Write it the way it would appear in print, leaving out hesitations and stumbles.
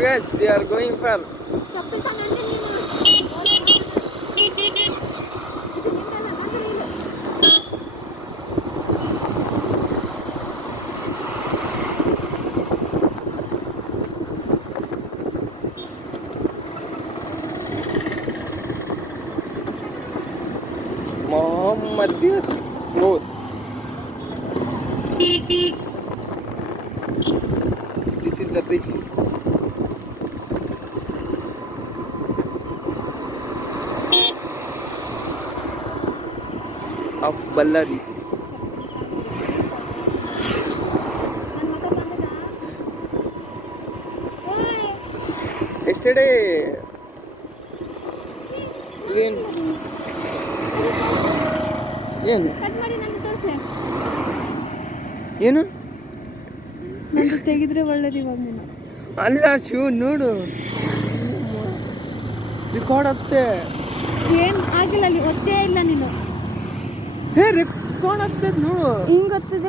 Guys, we are going for Muhammadiyah Road. This is the bridge of Ballari. Yesterday, ಏನು ಏನು ನಂದು ತೆಗೆದ್ರೆ ಒಳ್ಳೇದು ಇವಾಗ ನೀನು ಅಲ್ಲ ಶಿವ ನೋಡು ರೆಕಾರ್ಡ್ ಆಗ್ತೆ ಏನು ಆಗಿಲ್ಲ ಅಲ್ಲಿ ಒತ್ತೇ ಇಲ್ಲ ನೀನು ರೆಕಾರ್ಡ್ ಆಗ್ತದೆ ನೋಡು ಹಿಂಗೆ ಒತ್ತಿದ್ರೆ